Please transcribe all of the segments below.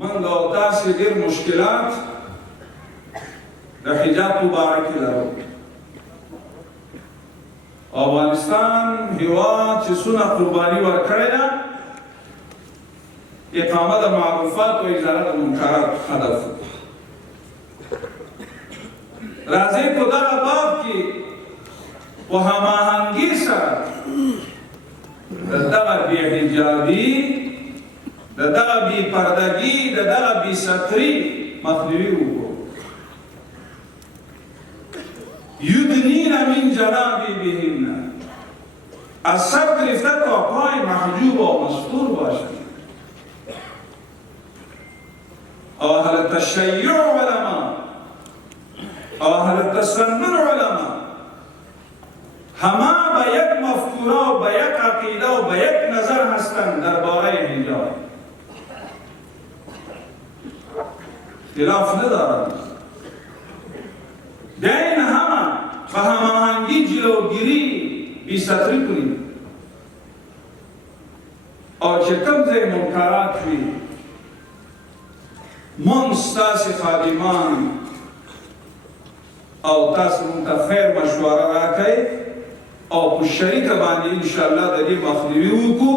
من او تاسې ډېر مشکلات د حجاب په باره کې لرو. افغانستان هېواد چې څونه قرباني ورکړې ده اقامه د معروفات او ازاله د منکرات هدف. راځئ په دغه باب کې په هماهنګۍ سره د دغه بې حجابي، د دغه بې پردګي، د دغه بې ستري مخنیوي وکړو. یدنین من جلابیبهن، از سر گرفته تا پای محجوب و مستور باشد. اهل التشیع علما، اهل التسنن علما همه به یک مفکوره و به یک عقیده و به یک نظر هستند درباره حجاب. اختلاف ندارند. دین همه به هماهنگی جلوگیری بی‌ستری کنید. او چې کوم ځای منکرات وي موږ ستاسې خادمان او تاسو موږ ته خیر مشوره راکئ او په شریکه باندې انشاءالله د دې مخنیوي وکړو.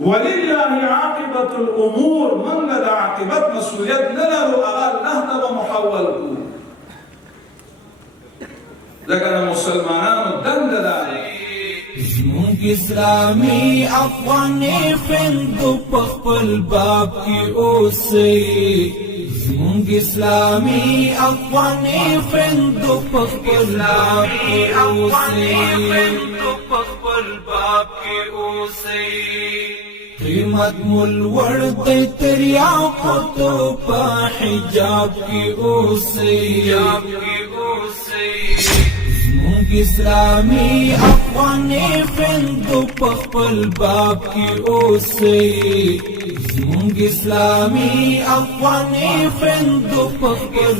ولله عاقبة الامور، موږ د عاقبت مسؤلیت نه لرو، هغه الله ته به محول کړو. ځکه د مسلمانانو دنده ده زمونږ اسلامي افغاني خویندو په خپل باب کې اوسئ. زمونږ اسلامي افغاني خویندو په خپل باب کې اوسئ. قیمت مول ور دی تریاقتو په حجاب کې اوسئ. زمونږ اسلامي افغاني خویندو په خپل باب کې اوسئ. زمونږ اسلامي افغاني خویندو په خپل